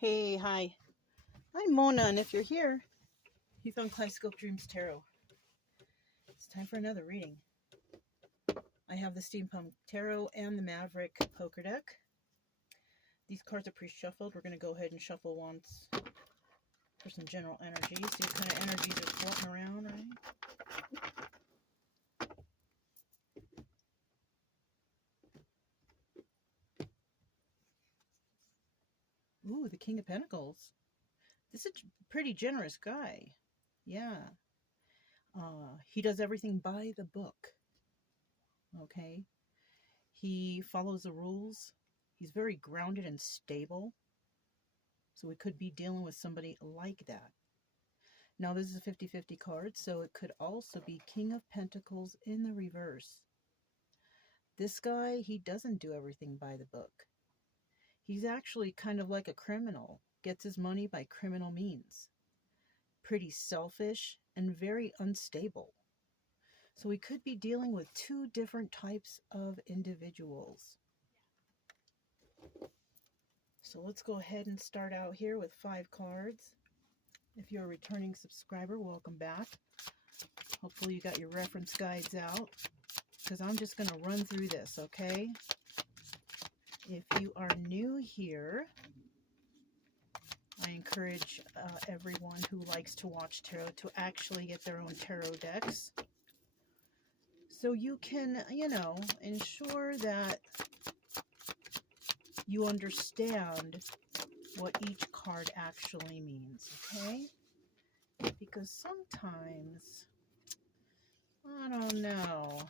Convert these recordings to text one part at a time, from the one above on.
Hey, hi. I'm Mona, and if you're here, you found Kaleidoscope Dreams Tarot. It's time for another reading. I have the Steampunk Tarot and the Maverick Poker Deck. These cards are pre-shuffled. We're going to go ahead and shuffle once for some general energy. See what kind of energies are floating around, right? Ooh, the King of Pentacles. This is a pretty generous guy. Yeah. He does everything by the book. Okay. He follows the rules. He's very grounded and stable. So we could be dealing with somebody like that. Now this is a 50-50 card, so it could also be King of Pentacles in the reverse. This guy, he doesn't do everything by the book. He's actually kind of like a criminal, gets his money by criminal means. Pretty selfish and very unstable. So we could be dealing with two different types of individuals. So let's go ahead and start out here with 5 cards. If you're a returning subscriber, welcome back. Hopefully you got your reference guides out, because I'm just going to run through this, okay? If you are new here, I encourage everyone who likes to watch tarot to actually get their own tarot decks, so you can, ensure that you understand what each card actually means, okay? Because sometimes, I don't know,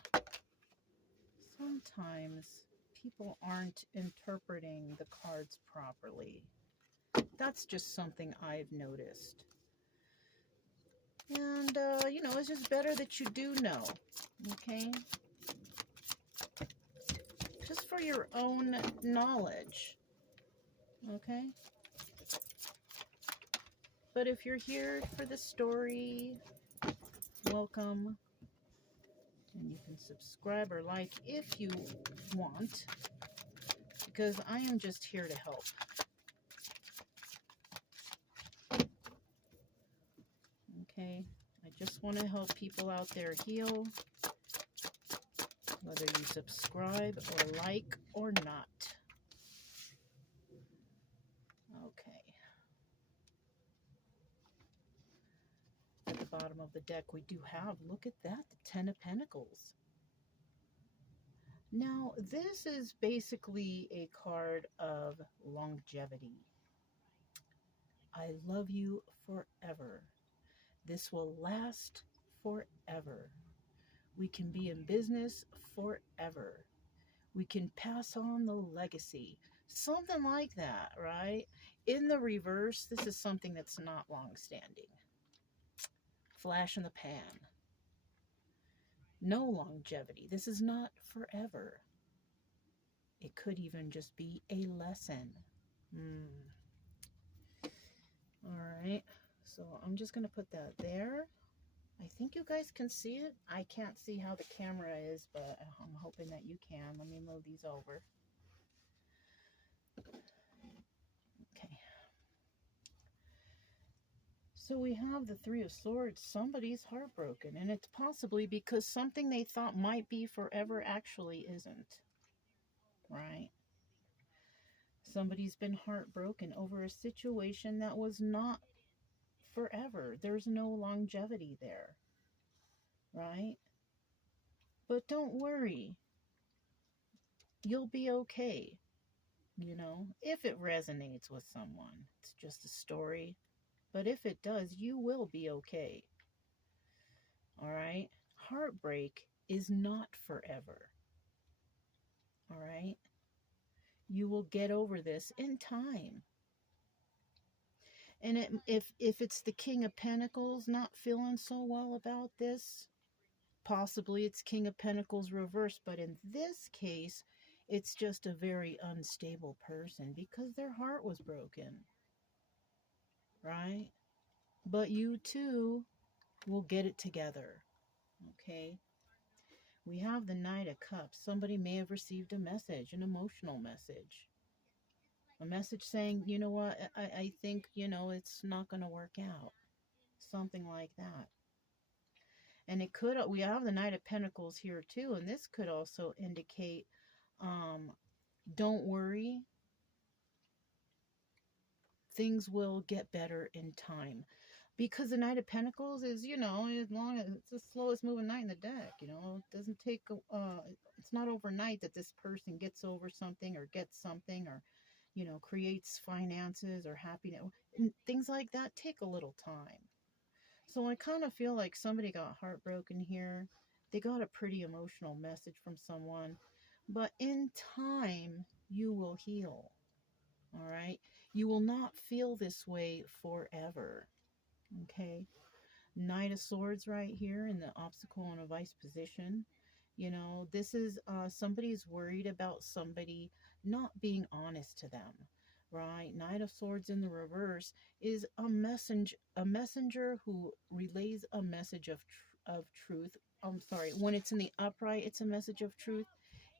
sometimes people aren't interpreting the cards properly. That's just something I've noticed. And, it's just better that you do know, okay? Just for your own knowledge, okay? But if you're here for the story, welcome. And you can subscribe or like if you want, because I am just here to help. Okay? I just want to help people out there heal, whether you subscribe or like or not. Okay. At the bottom of the deck, we do have, look at that, the 10 of Pentacles. Now, this is basically a card of longevity. I love you forever. This will last forever. We can be in business forever. We can pass on the legacy. Something like that, right? In the reverse, this is something that's not long-standing. Flash in the pan. No longevity. This is not forever. It could even just be a lesson. All right. So I'm just going to put that there. I think you guys can see it. I can't see how the camera is, but I'm hoping that you can. Let me move these over. Okay. So we have the 3 of Swords. Somebody's heartbroken, and it's possibly because something they thought might be forever actually isn't. Right? Somebody's been heartbroken over a situation that was not forever. There's no longevity there. Right? But don't worry. You'll be okay. If it resonates with someone. It's just a story. But if it does, you will be okay. All right? Heartbreak is not forever. All right? You will get over this in time. And if it's the King of Pentacles not feeling so well about this, possibly it's King of Pentacles reversed. But in this case, it's just a very unstable person because their heart was broken. Right? But you too will get it together. Okay? We have the Knight of Cups. Somebody may have received a message, an emotional message. A message saying, you know what, I think, it's not going to work out. Something like that. And it could, we have the Knight of Pentacles here too, and this could also indicate, um, don't worry, things will get better in time. Because the Knight of Pentacles is, as long as it's the slowest moving knight in the deck, it doesn't take, it's not overnight that this person gets over something or gets something or, creates finances or happiness. And things like that take a little time. So I kind of feel like somebody got heartbroken here. They got a pretty emotional message from someone. But in time, you will heal. All right? You will not feel this way forever. Okay? Knight of Swords right here in the obstacle and a vice position. This is somebody's worried about somebody not being honest to them, right? Knight of Swords in the reverse is a messenger who relays a message of truth. I'm sorry, when it's in the upright, it's a message of truth.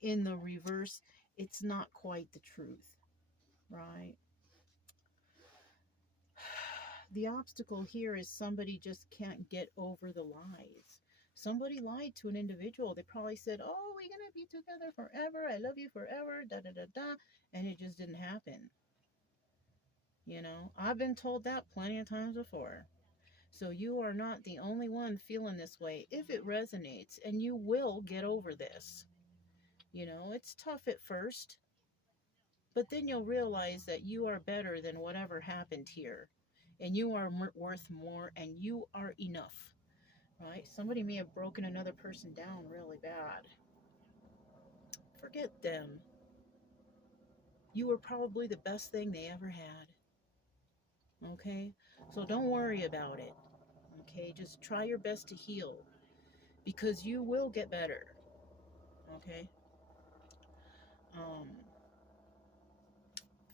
In the reverse, it's not quite the truth, right? The obstacle here is somebody just can't get over the lies. Somebody lied to an individual. They probably said, oh, we're going to be together forever. I love you forever, da da da da. And it just didn't happen. I've been told that plenty of times before. So you are not the only one feeling this way if it resonates, and you will get over this. It's tough at first, but then you'll realize that you are better than whatever happened here. And you are worth more, and you are enough. Right? Somebody may have broken another person down really bad. Forget them. You were probably the best thing they ever had. Okay? So don't worry about it. Okay? Just try your best to heal, because you will get better. Okay? Um,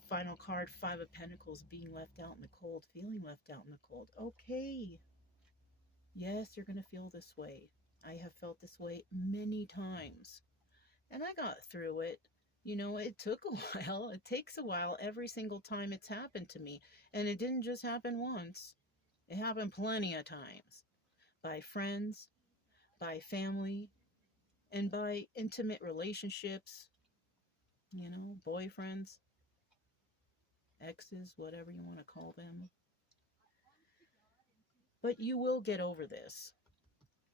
Final card, Five of Pentacles, being left out in the cold, feeling left out in the cold. Okay. Yes, you're going to feel this way. I have felt this way many times. And I got through it. It took a while. It takes a while every single time it's happened to me. And it didn't just happen once. It happened plenty of times. By friends, by family, and by intimate relationships, boyfriends, exes, whatever you want to call them. But you will get over this,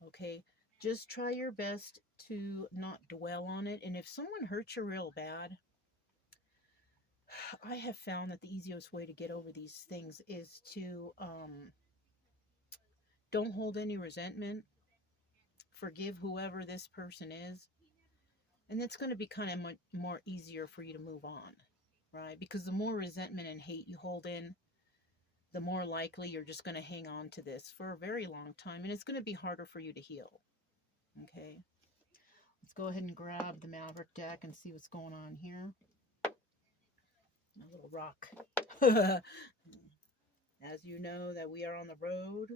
okay? Just try your best to not dwell on it. And if someone hurts you real bad, I have found that the easiest way to get over these things is to don't hold any resentment. Forgive whoever this person is. And it's going to be kind of much more easier for you to move on, right? Because the more resentment and hate you hold in, the more likely you're just going to hang on to this for a very long time. And it's going to be harder for you to heal. Okay. Let's go ahead and grab the Maverick deck and see what's going on here. A little rock. As you know, that we are on the road.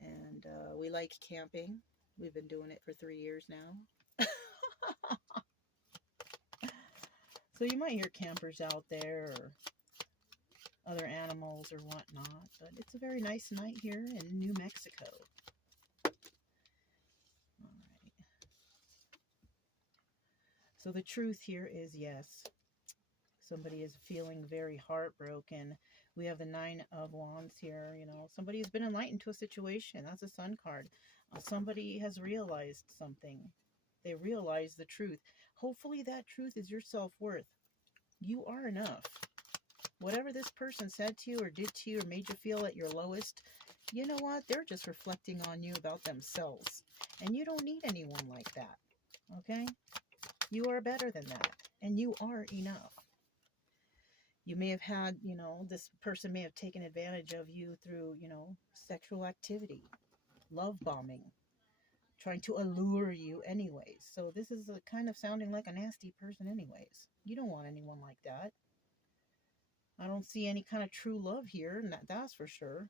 And we like camping. We've been doing it for 3 years now. So you might hear campers out there or other animals or whatnot. But it's a very nice night here in New Mexico. All right. So the truth here is yes. Somebody is feeling very heartbroken. We have the Nine of Wands here. Somebody has been enlightened to a situation. That's a Sun card. Somebody has realized something. They realize the truth. Hopefully that truth is your self-worth. You are enough. Whatever this person said to you or did to you or made you feel at your lowest, you know what? They're just reflecting on you about themselves. And you don't need anyone like that. Okay? You are better than that. And you are enough. You may have had, this person may have taken advantage of you through, sexual activity, love bombing, trying to allure you anyways. So this is kind of sounding like a nasty person anyways. You don't want anyone like that. I don't see any kind of true love here, and that's for sure.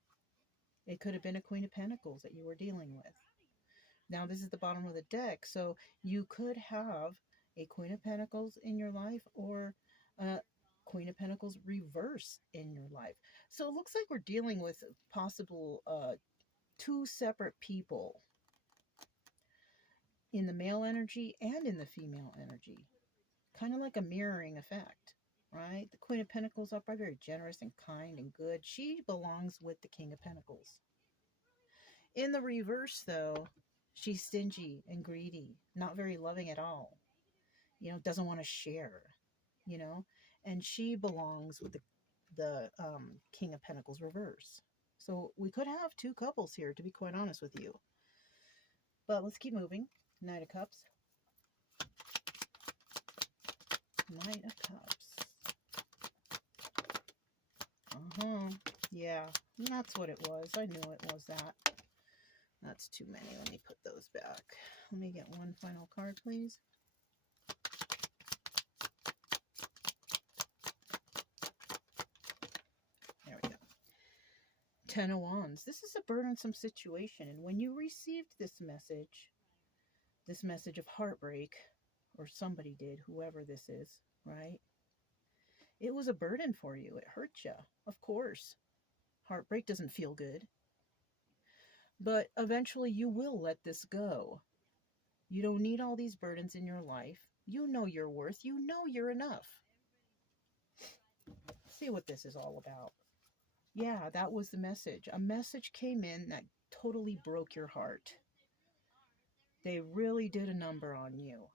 It could have been a Queen of Pentacles that you were dealing with. Now this is the bottom of the deck, so you could have a Queen of Pentacles in your life or Queen of Pentacles reverse in your life. So it looks like we're dealing with possible two separate people in the male energy and in the female energy. Kind of like a mirroring effect, right? The Queen of Pentacles up are very generous and kind and good. She belongs with the King of Pentacles. In the reverse, though, she's stingy and greedy, not very loving at all. You know, doesn't want to share, you know, and she belongs with the King of Pentacles reverse. So we could have two couples here, to be quite honest with you. But let's keep moving. Knight of Cups. Knight of Cups. Yeah, that's what it was. I knew it was that. That's too many. Let me put those back. Let me get one final card, please. There we go. 10 of Wands. This is a burdensome situation. And when you received this message of heartbreak, or somebody did, whoever this is, right? It was a burden for you. It hurt you, of course. Heartbreak doesn't feel good. But eventually you will let this go. You don't need all these burdens in your life. You know your worth. You know you're enough. See what this is all about. Yeah, that was the message. A message came in that totally broke your heart. They really did a number on you.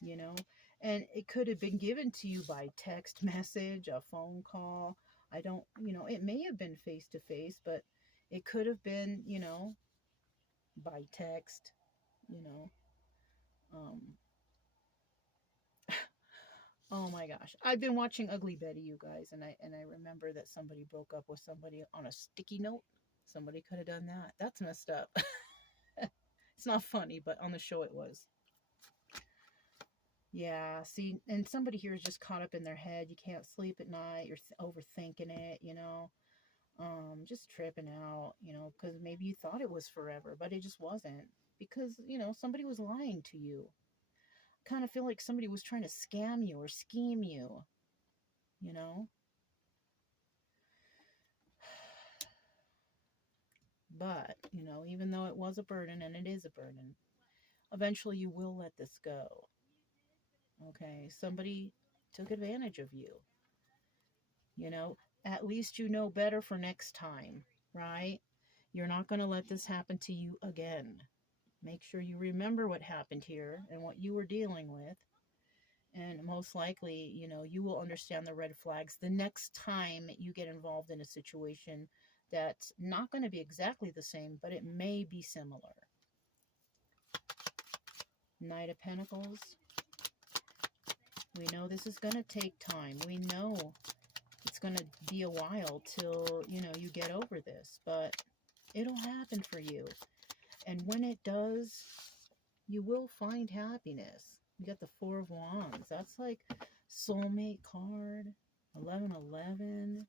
You know? And it could have been given to you by text message, a phone call. I don't, you know, it may have been face to face, but it could have been, you know, by text, you know. Oh my gosh. I've been watching Ugly Betty, you guys, and I remember that somebody broke up with somebody on a sticky note. Somebody could have done that. That's messed up. It's not funny, but on the show it was. Yeah, see, and somebody here is just caught up in their head. You can't sleep at night. You're overthinking it, you know. Just tripping out, you know, because maybe you thought it was forever, but it just wasn't. Because, you know, somebody was lying to you. Kind of feel like somebody was trying to scam you or scheme you, you know. But, you know, even though it was a burden, and it is a burden, eventually you will let this go. Okay, somebody took advantage of you. You know, at least you know better for next time, right? You're not going to let this happen to you again. Make sure you remember what happened here and what you were dealing with. And most likely, you know, you will understand the red flags the next time you get involved in a situation that's not going to be exactly the same, but it may be similar. Knight of Pentacles. We know this is going to take time. We know it's going to be a while till, you know, you get over this, but it'll happen for you. And when it does, you will find happiness. You got the Four of Wands. That's like soulmate card. 1111.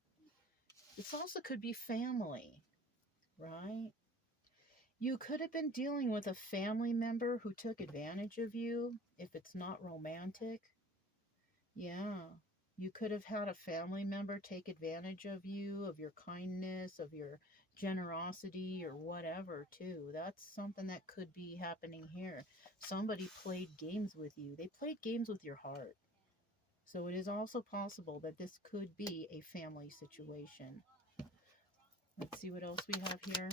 This also could be family, right? You could have been dealing with a family member who took advantage of you if it's not romantic. Yeah. You could have had a family member take advantage of you, of your kindness, of your generosity, or whatever, too. That's something that could be happening here. Somebody played games with you. They played games with your heart. So it is also possible that this could be a family situation. Let's see what else we have here.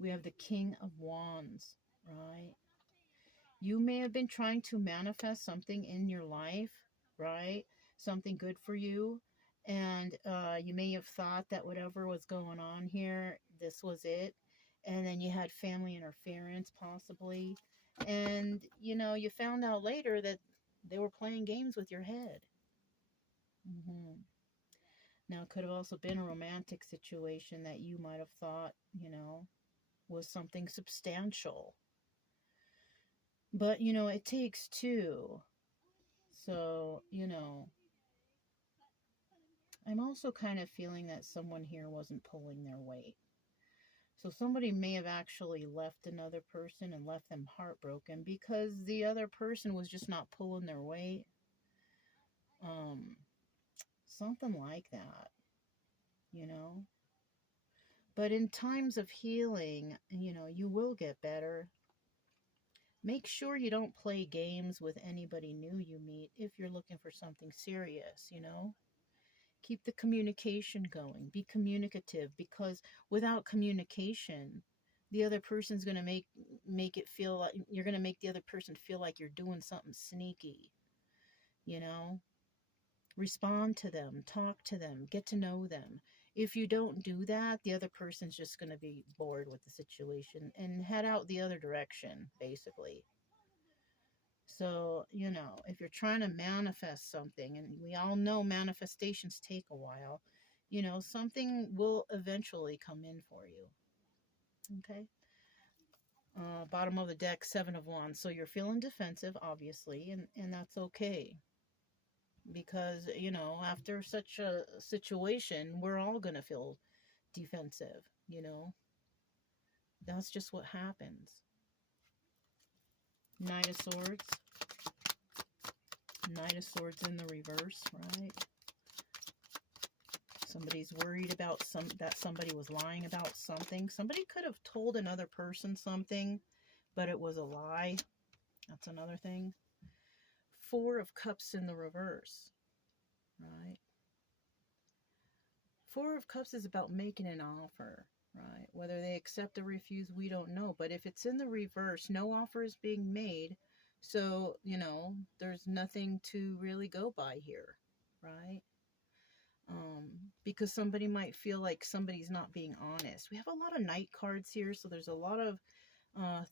We have the King of Wands, right? You may have been trying to manifest something in your life, right? Something good for you. And you may have thought that whatever was going on here, this was it. And then you had family interference, possibly. And, you know, you found out later that they were playing games with your head. Now, it could have also been a romantic situation that you might have thought, you know, was something substantial. But, you know, it takes two. So, you know, I'm also kind of feeling that someone here wasn't pulling their weight. So somebody may have actually left another person and left them heartbroken because the other person was just not pulling their weight. Something like that, you know. But in times of healing, you will get better. Make sure you don't play games with anybody new you meet if you're looking for something serious. Keep the communication going. Be communicative, because without communication, the other person's going to make it feel like you're going to make the other person feel like you're doing something sneaky, you know? Respond to them, talk to them, get to know them. If you don't do that, the other person's just going to be bored with the situation and head out the other direction, basically. So, if you're trying to manifest something, and we all know manifestations take a while, something will eventually come in for you. Okay? Bottom of the deck, 7 of Wands. So you're feeling defensive, obviously, and that's okay. Because, after such a situation, we're all going to feel defensive. That's just what happens. Knight of Swords. Knight of Swords in the reverse, right? Somebody's worried about that somebody was lying about something. Somebody could have told another person something, but it was a lie. That's another thing. 4 of Cups in the reverse, right? 4 of Cups is about making an offer, right? Whether they accept or refuse, we don't know. But if it's in the reverse, no offer is being made. So, there's nothing to really go by here, right? Because somebody might feel like somebody's not being honest. We have a lot of Knight cards here, so there's a lot of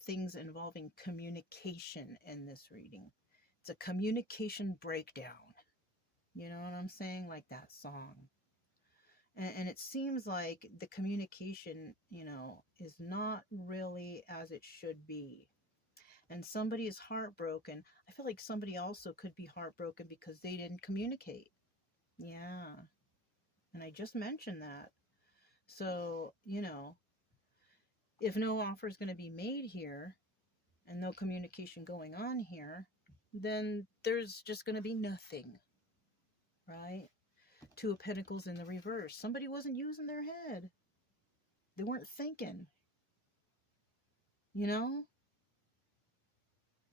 things involving communication in this reading. It's a communication breakdown. You know what I'm saying? Like that song. And it seems like the communication, is not really as it should be. And somebody is heartbroken. I feel like somebody also could be heartbroken because they didn't communicate. Yeah. And I just mentioned that. So, if no offer is going to be made here and no communication going on here, then there's just going to be nothing, right? 2 of Pentacles in the reverse. Somebody wasn't using their head. They weren't thinking. You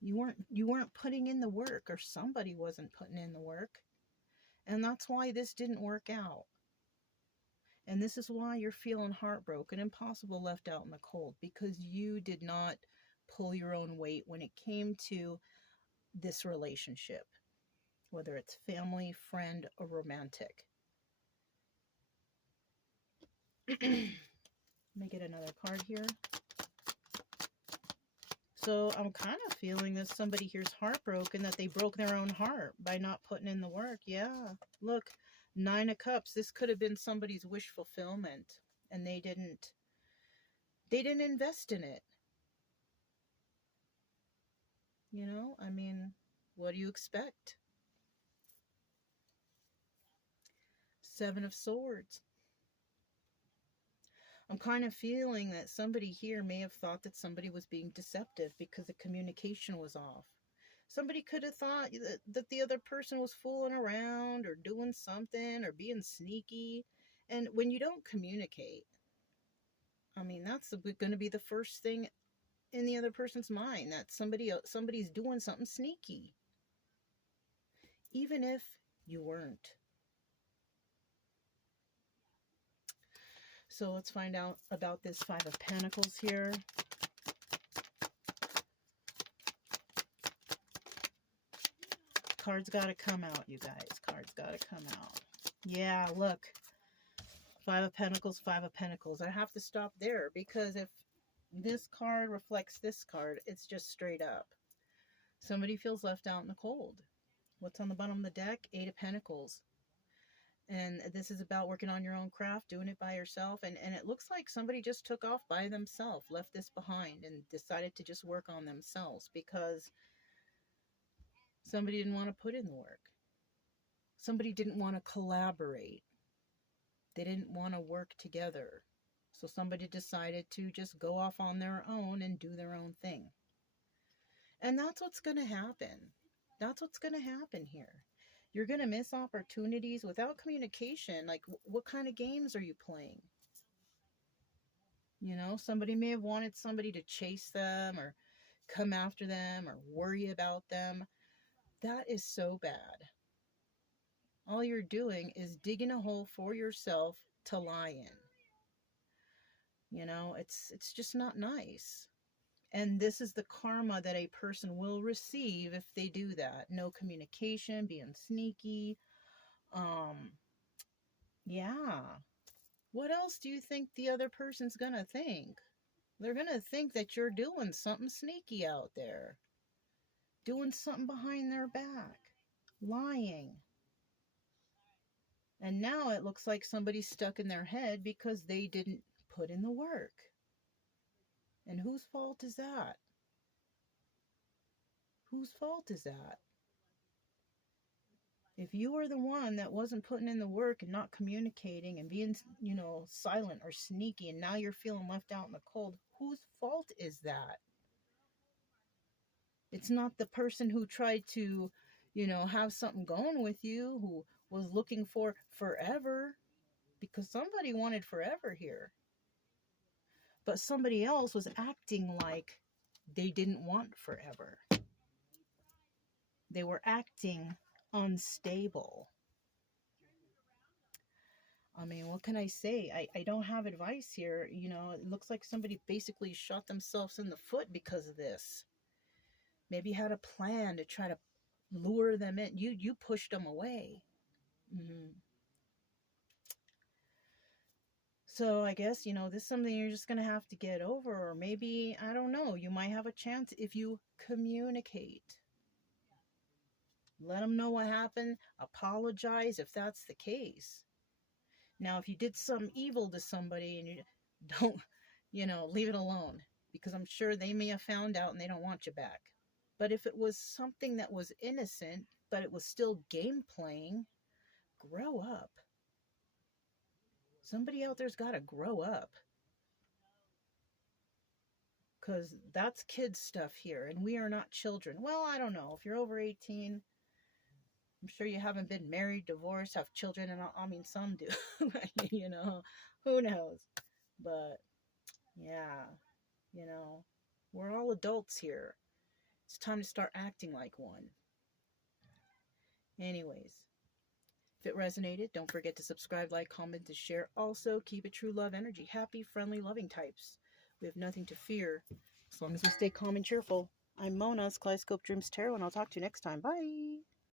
weren't putting in the work, or somebody wasn't putting in the work. And that's why this didn't work out. And this is why you're feeling heartbroken, impossible, left out in the cold, because you did not pull your own weight when it came to this relationship, whether it's family, friend, or romantic. Let me get another card here. So I'm kind of feeling that somebody here's heartbroken, that they broke their own heart by not putting in the work. Yeah, look, 9 of Cups. This could have been somebody's wish fulfillment, and they didn't invest in it. I mean, what do you expect? 7 of Swords. I'm kind of feeling that somebody here may have thought that somebody was being deceptive because the communication was off. Somebody could have thought that the other person was fooling around or doing something or being sneaky. And when you don't communicate, I mean, that's going to be the first thing in the other person's mind, that somebody's doing something sneaky, even if you weren't. So let's find out about this 5 of Pentacles here. Cards got to come out, you guys. Cards got to come out. Yeah, look. 5 of Pentacles, 5 of Pentacles. I have to stop there, because if this card reflects this card, it's just straight up. Somebody feels left out in the cold. What's on the bottom of the deck? 8 of Pentacles. And this is about working on your own craft, doing it by yourself. And it looks like somebody just took off by themselves, left this behind, and decided to just work on themselves because somebody didn't want to put in the work. Somebody didn't want to collaborate. They didn't want to work together. So somebody decided to just go off on their own and do their own thing. And that's what's going to happen. That's what's going to happen here. You're going to miss opportunities without communication. Like, what kind of games are you playing? You know, somebody may have wanted somebody to chase them or come after them or worry about them. That is so bad. All you're doing is digging a hole for yourself to lie in. You know, it's just not nice. And this is the karma that a person will receive if they do that. No communication, being sneaky. Yeah. What else do you think the other person's gonna think? They're gonna think that you're doing something sneaky out there. Doing something behind their back. Lying. And now it looks like somebody's stuck in their head because they didn't put in the work. And whose fault is that? Whose fault is that? If you were the one that wasn't putting in the work and not communicating and being, you know, silent or sneaky, and now you're feeling left out in the cold, whose fault is that? It's not the person who tried to, you know, have something going with you, who was looking for forever, because somebody wanted forever here. But somebody else was acting like they didn't want forever. They were acting unstable. I mean, what can I say? I don't have advice here. You know, it looks like somebody basically shot themselves in the foot because of this. Maybe had a plan to try to lure them in. You pushed them away. Mm-hmm. So I guess, you know, this is something you're just going to have to get over. Or maybe, I don't know, you might have a chance if you communicate. Let them know what happened. Apologize if that's the case. Now, if you did some evil to somebody and you don't, you know, leave it alone. Because I'm sure they may have found out and they don't want you back. But if it was something that was innocent, but it was still game playing, grow up. Somebody out there's got to grow up. Because that's kids stuff here, and we are not children. Well, I don't know. If you're over 18, I'm sure you haven't been married, divorced, have children, and I mean, some do. You know, who knows? But, yeah, you know, we're all adults here. It's time to start acting like one. Anyways. If it resonated, don't forget to subscribe, like, comment, and share. Also, keep it true love energy. Happy, friendly, loving types. We have nothing to fear as long as we stay calm and cheerful. I'm Mona's Kaleidoscope Dreams Tarot, and I'll talk to you next time. Bye!